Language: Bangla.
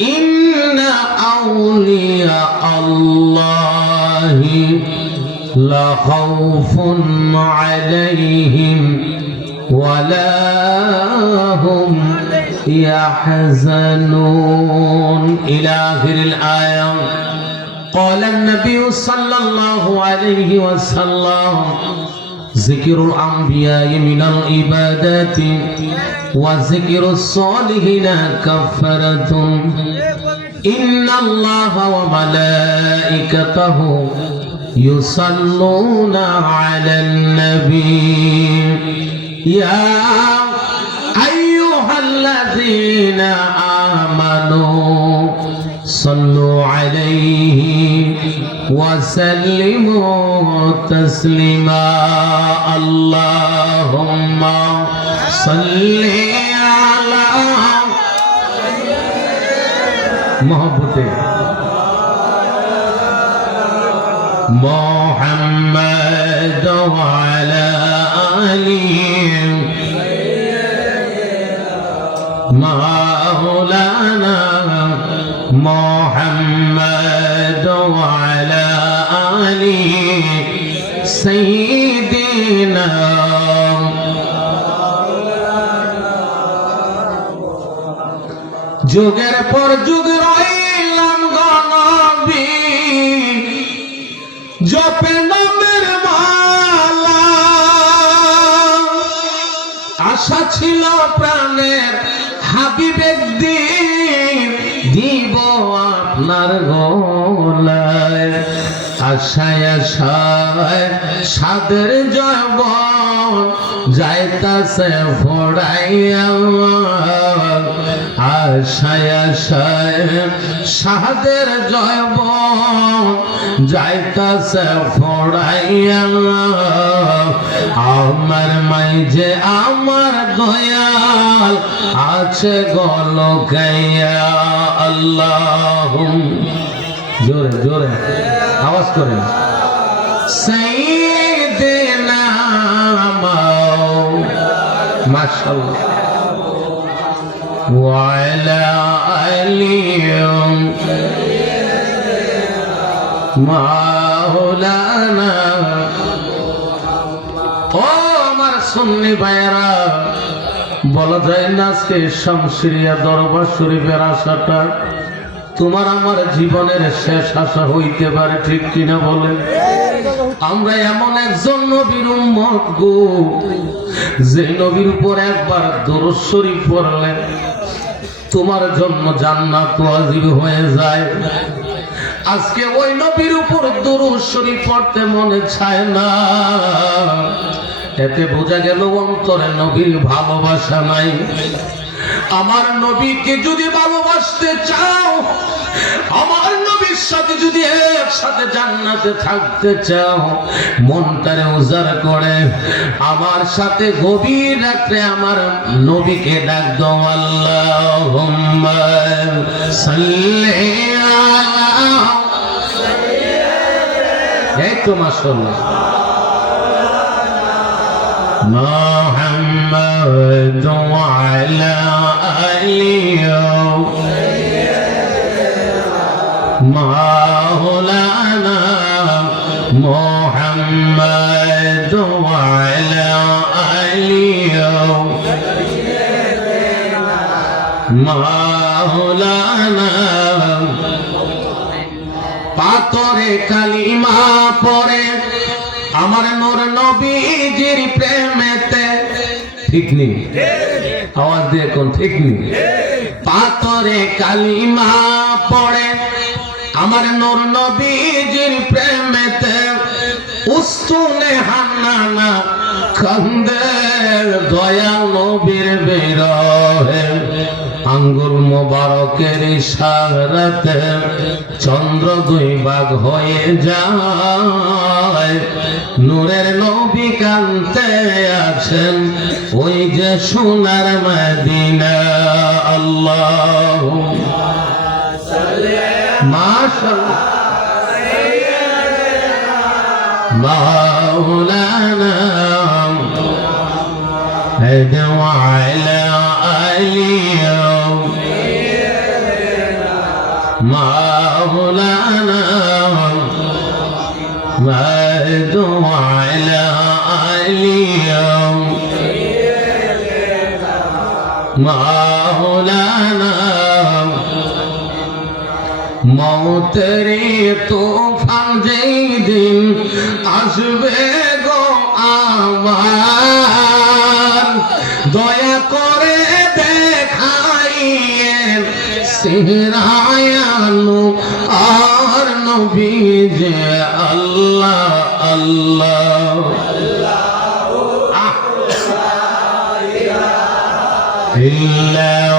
إن أولياء الله لا خوف عليهم ولا هم يحزنون. إلى آخر الآية. قال النبي صلى الله عليه وسلم ذكر الأنبياء من العبادات وذكر الصالحين كفرة. إن الله وملائكته يصلون على النبي. يا أيها الذين آمنوا صلوا عليه وسلموا تسليما. اللهم صل على محبته. محمد وعلى آله. مولانا محمد آله سيدنا যুগের পর যুগ রইলাম গনবী জপে নামের মালা আশা ছিল প্রাণের হাবিবের দিন দিব আপনার গোলায় আশায় আশায় সাদের জয়বন যাইতাছে ফোড়াইয়া। আশায় আশায় সাদের জয়বন যাইতাছে ফোড়াইয়া। আমার মাইজে আমার দয়াল আছে গল গাইয়া আল্লাহ জোরে জোরে। আওয়াজ করে সাইয়েদেনা মাও মাশাআল্লাহ وعلى آلهم মাওলানা ও আমার সুন্নি ভাইয়েরা বলা যায় না আজকে শামসিরিয়া দরবার শরীফের আশাটা তোমার আমার জীবনের শেষ আশা হইতে পারে ঠিক কিনা বলে আমরা এমন একজন নবীর উম্মত গো, যে নবীর উপর একবার দরুদ শরীফ পড়লেন তোমার জন্য জান্নাত ওয়াজিব হয়ে যায়। আজকে ওই নবীর উপর দরুদ শরীফ পড়তে মনে চায় না। এতে বোঝা গেল অন্তরে নবীর ভালোবাসা নাই। আমার নবীকে যদি ভালোবাসতে নবীর সাথে যদি একসাথে জান্নাতে থাকতে চাও মনটারে উজাড় করে আমার সাথে গভীর রাত্রে আমার নবীকে ডাক দাও আল্লাহুম্মা সাল্লি আলা এই তো মাশাআল্লাহ محمد وعلى آله مولانا محمد وعلى آله مولانا পাতরে কালিমা পরে আমার নূর নবীজির প্রেমেতে ঠিক নেই আওয়াজ দিয়ে কোন ঠিক নেই পাতরে কালিমা পড়ে আমার নূর নবীজির প্রেমেতে উস্তুনে হান্নানা খন্দে দয়া নবীর বিরহে আঙ্গুল মোবারকের ইশারাতে চন্দ্র দুই ভাগ হয়ে যায়। নূরের নবী কান্তে আছেন ওই যে সোনার মদিনা, আল্লাহ। مولانا ادعو على اليوم مولانا مهدو على اليوم مولانا মৌতেরি তুফান যেই দিন আসবে গো আমার দয়া করে দেখাইয়েন সিহরায়ানু আর নবী যে আল্লাহ আল্লাহ إلا هو أمر